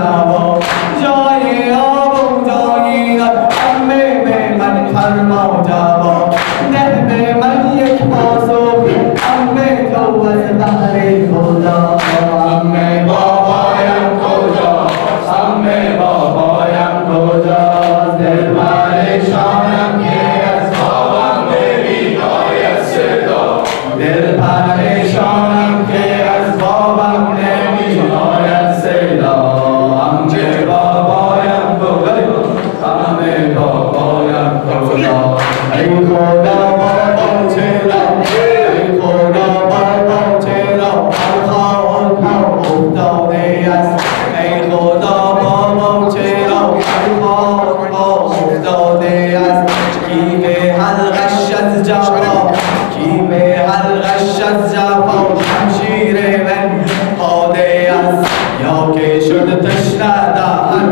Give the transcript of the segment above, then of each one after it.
جواب جای آب و جایی داد همه به من فرما جواب ده به من یک پاسخ همه تو از بحر خدا همه بابایم کجاست همه بابایم کجاست دل پریشانم که از خوابم نمی‌آید صدا دل پریشانم که از خوابم نمی‌آید صدا همه بابایم کجاست همه بابایم کجاست ای خدا بابا چرا ای خدا بابا چرا خواهد افتاده است ای خدا بابا چرا خواهد افتاده است کی به حلقش از جفا کی به حلقش از جفا شمشیر من پاده است یا که شد تشنه دهن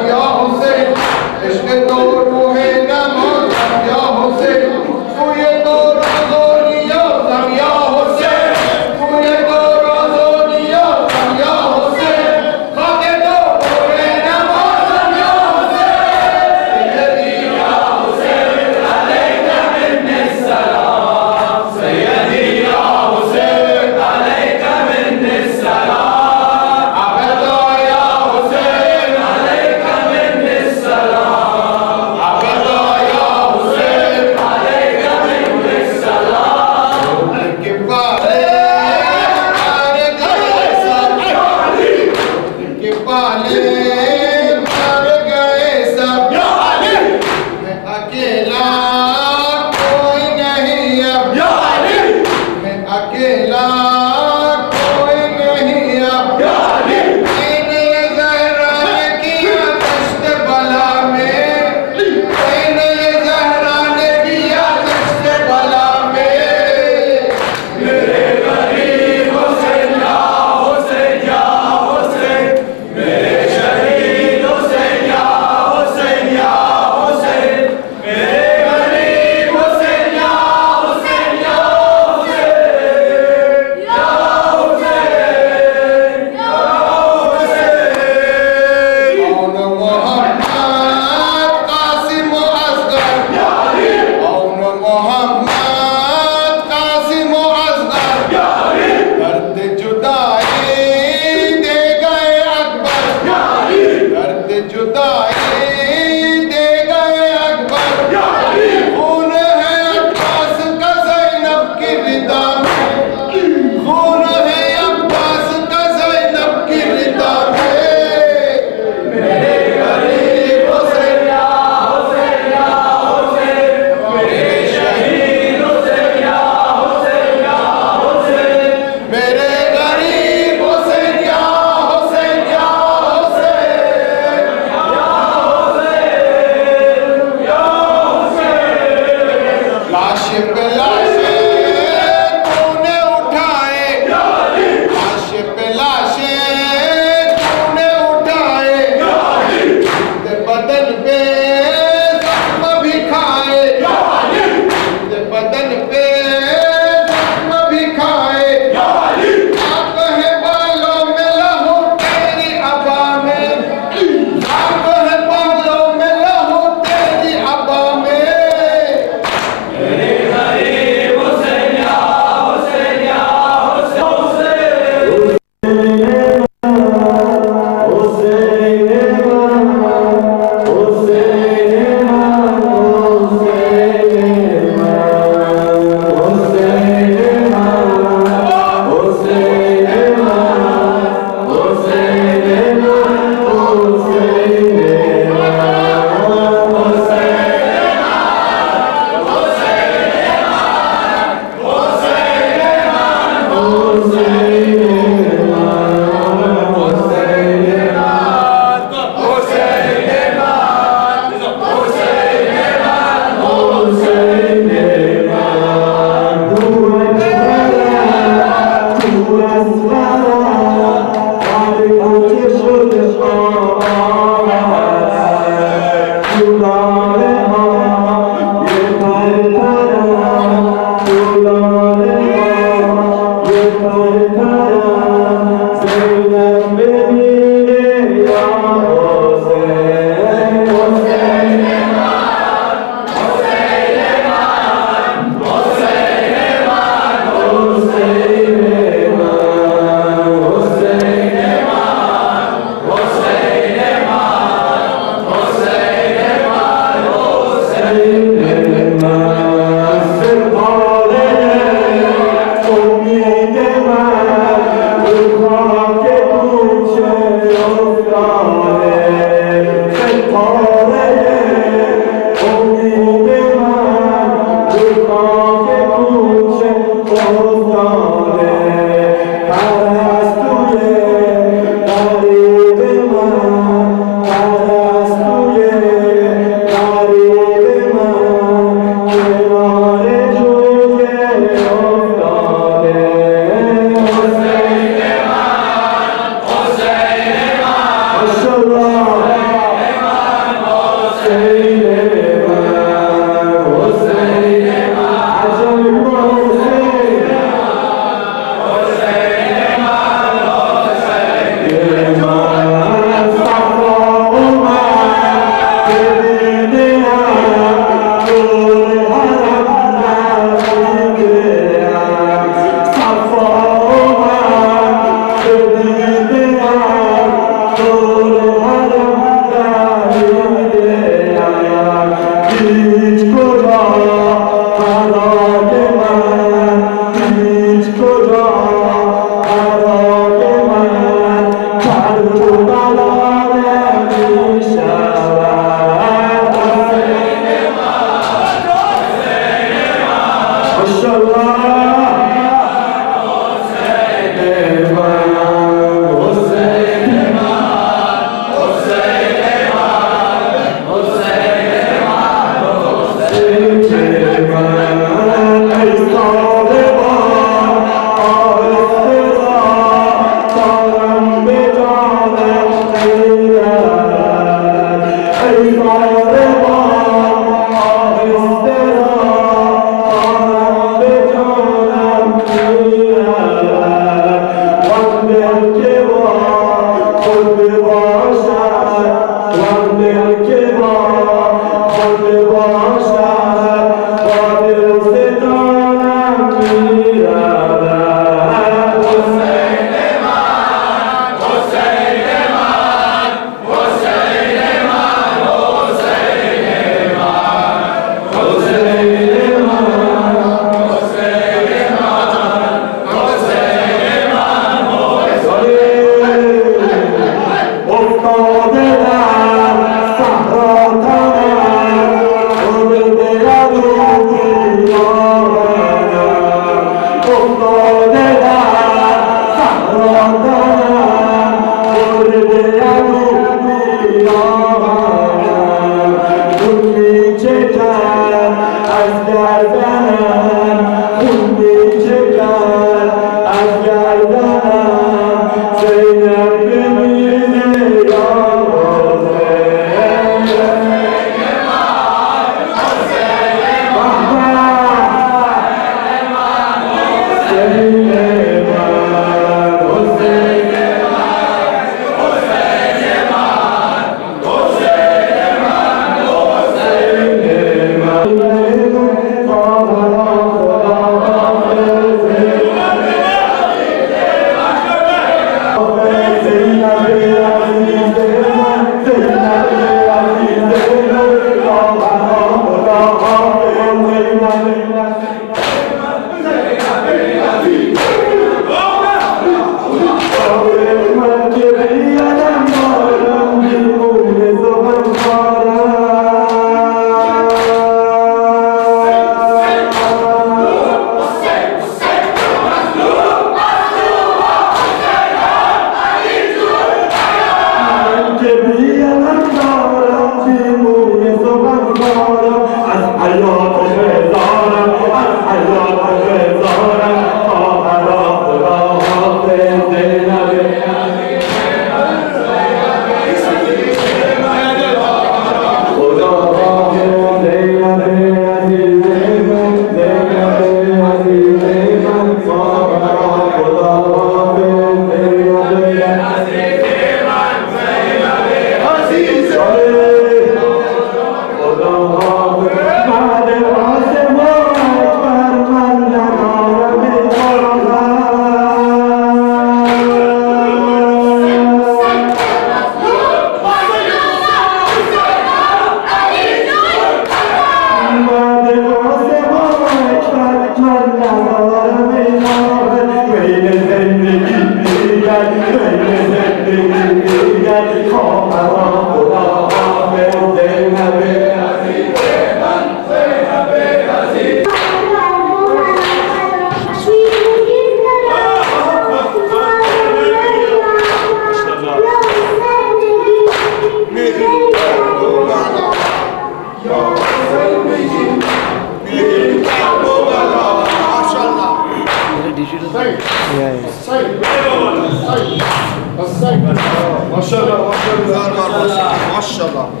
ماشاءالله.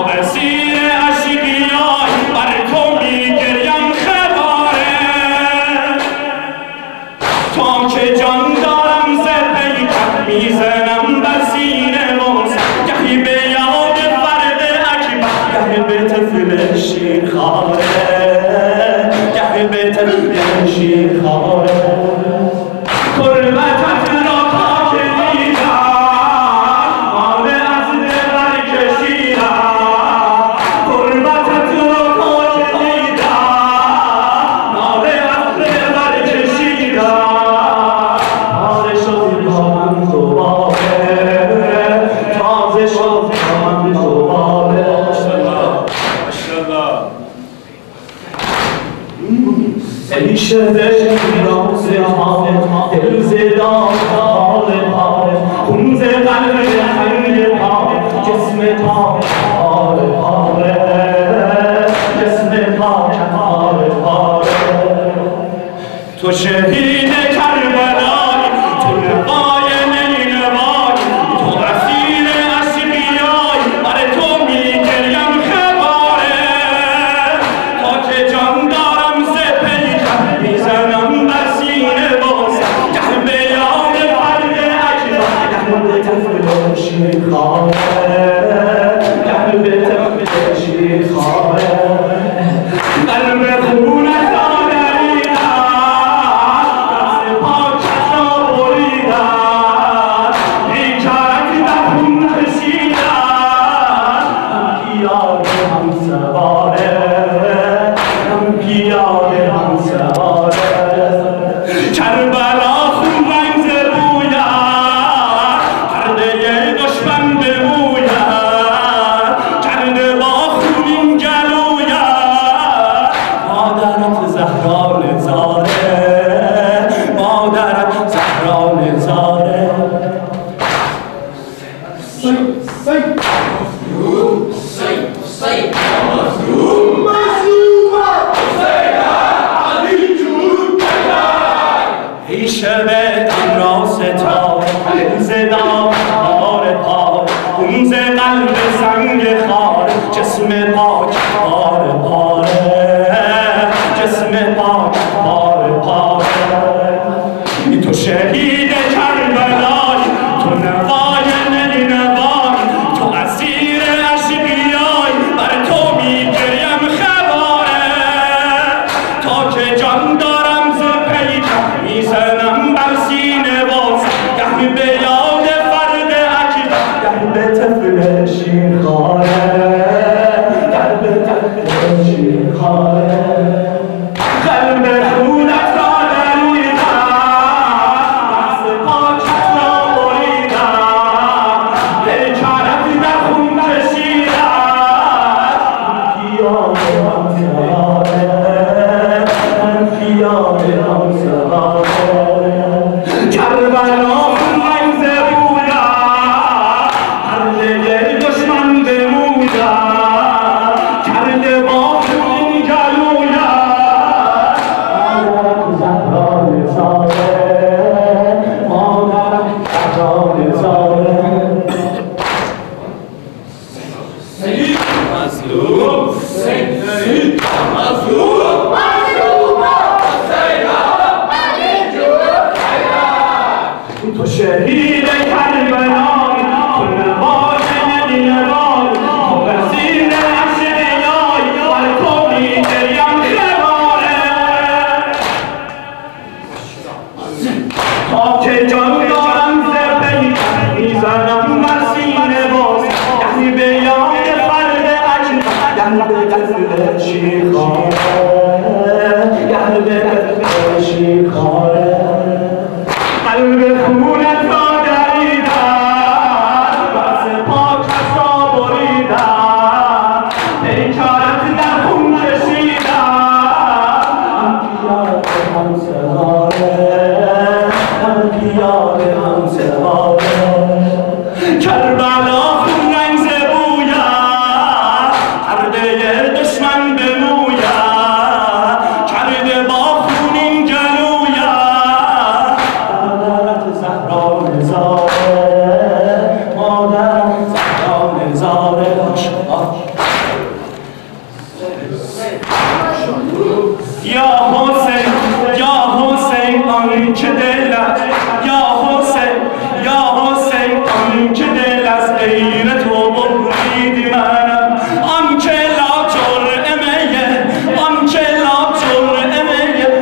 تو اسیر اشقیای بر تو تفل شیخاره قربتت را تا که دیدم آره از دل کشیدم قربتت را تا که دیدم آره از دل کشیدم آره شد با من دوباره تازه شد با من دوباره ماشاءالله ای شده راز ها دل زدان حال حال خون ز قلب هنگ پا جسم پاک پاره پاره جسم پاک پاره پاره تو شهید کربلای تو نوای نینوای تو اسیر اشقیای برای تو میگریم خباره تا که جان دارم ز پیکر میزنم بر سینه باز گه به یاد فرد اکبر گه به طفل شیخاره گه به طفل شیخاره قلب خونت را دریدن دست پاکت را بریدن بیکرک در خون کشیدن هم پیاده هم سواره هم پیاده هم سواره کربلا خون رنگ ز رویت پرده دشمن بموید کرده با خون این گلویت مادرت زهرا نزاره مادرت زهرا نزاره ای شبه را ستار دل زدان پاره پار خون ز قلب سنگ خار جسم پاک پاره پاره جسم پاک پاره پاره تو شهید کربلای تو نوای نینوای تو اسیر اشقیای بر تو میگریم خباره تا که جان دارم ز پیکر میزنم بر سینه باز گه به یاد فرد اکبر گه به طفل شیخاره گه به طفل شیخاره قلب خونت را دریدن دست پاکت را بریدن پیکرت در خون کشیدن هم پیاده هم سواره هم پیاده هم سواره کربلا خون رنگ ز رویت پرده دشمن بموید کرده با خون این گلویت مادرت زهرا نزاره مادرت زهرا نزاره مظلوم سید مظلوم تو شهید کربلای تو نوای نینوای تو اسیر اشقیای بر تو میگریم خباره تا که جان دارم ز پیکر میزنم بر سینه باز گه به یاد فرد اکبر گه به طفل شیخاره گه به طفل شیخاره قلب خونت را دریدن دست پاکت را بریدن پیکرت در خون کشیدن هم پیاده هم سواره هم پیاده هم سواره کربلا خون رنگ ز رویت پرده دشمن بموید کرده با خون این گلویت مادرت زهرا نزاره مادرت زهرا نزاره یا حسین آن که دلت یا حسین آن که دل از غیر تو ببریدی منم آن که لا جرعه میه آن که لا جرعه میه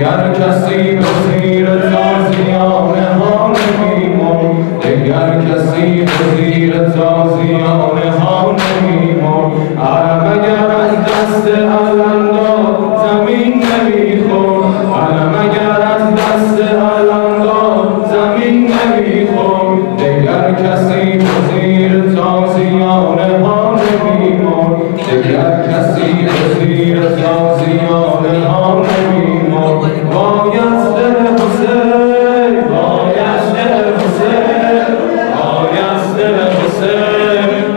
دگر کسی به زیر تازیانه ها نمی‌مرد دگر کسی به زیر تازیانه ها نمی‌مرد عرب اگر از دست علمدار زمین نمی‌خورد عرب اگر از دست علمدار زمین نمی‌خورد دگر کسی به زیر تازیانه ها نمی‌مرد دگر کسی به زیر تازیانه ها نمی‌مرد بایست دل حسین بایست دل حسین بایست دل حسین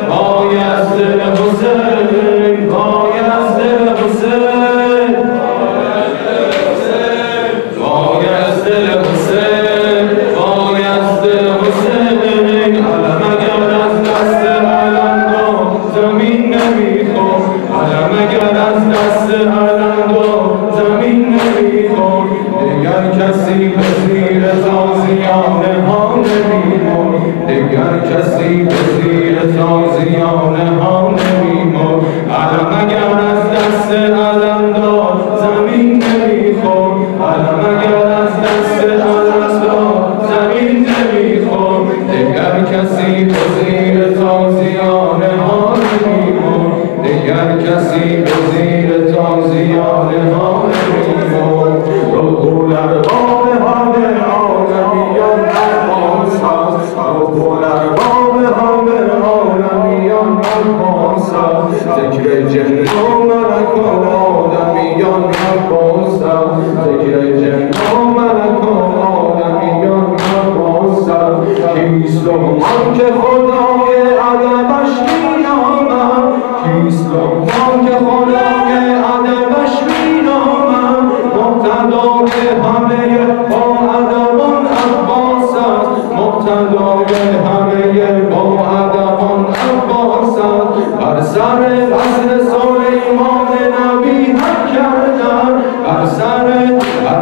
بایست دل حسین بایست دل حسین بایست دل حسین بایست دل حسین علم اگر از دست علمدار زمین نمی‌خورد علم اگر از دست علمدار زمین نمی‌خورد دگر کسی به زیر تازیانه ها نمی‌مرد دگر کسی به زیر تازیانه ها نمی‌مرد علم اگر از دست علمدار زمین نمی‌خورد علم اگر از دست علمدار زمین نمی‌خورد دگر کسی به زیر تازیانه ها نمی‌مرد دگر کسی به زیر تازیانه ها نمی‌مرد روح الارباب همه عالمیان عباس است روح الارباب همه عالمیان عباس است ذکر جن و ملک و آدمیان عباس است ذکر جن و ملک و آدمیان عباس است کیست لقمان که خدای ادبش می‌نامد کیست لقمان که خدای ادبش می‌نامد مقتدای همه با ادبان عباس است مقتدای همه با ادبان عباس است بر سر قصر سلیمان نبی حق کردن بر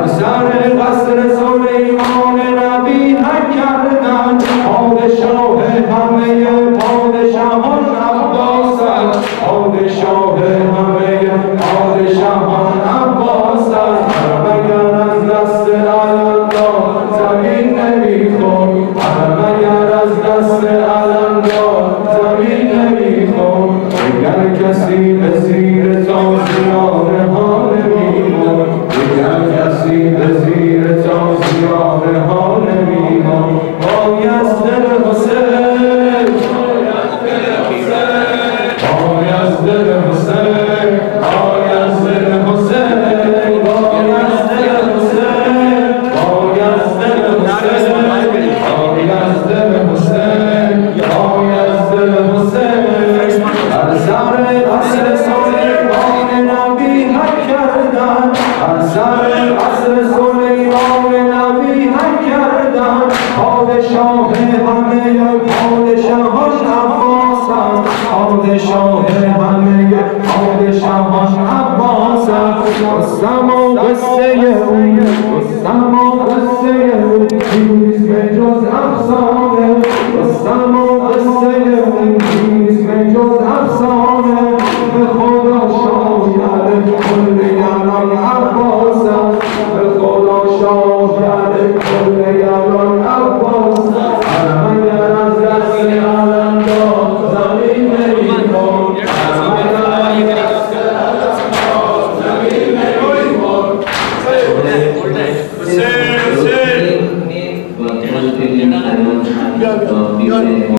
سر قصر سلیمان نبی حق کردن پادشاه همه پادشاهان عباس است پادشاه همه پادشاهان عباس است علم اگر از دست علمدار زمین نمی‌خورد علم اگر از دست علمدار زمین نمی‌خورد دگر کسی به زیر تازیانه ها نمی‌مرد دگر کسی به زیر تازیانه ها نمی‌مرد بایست دل حسین بایست دل حسین بایست دل حسین بایست دل حسین بایست دل حسین بایست دل حسین بایست دل حسین بر سر قصر سلیمان نبی حق کردن بر سر قصر سلیمان نبی حق کردن پادشاه همه پادشاهان عباس است پادشاه همه پادشاهان عباس است رستم و قصه او رستم و قصه او نیست به جز افسانه رستم و قصه او نیست به جز افسانه به خدا شاید کل یاران عباس است به خدا شاید کل یاران عباس است علم اگر از دست علمدار زمین نمی‌خورد علم اگر از دست علمدار زمین نمی‌خورد حسین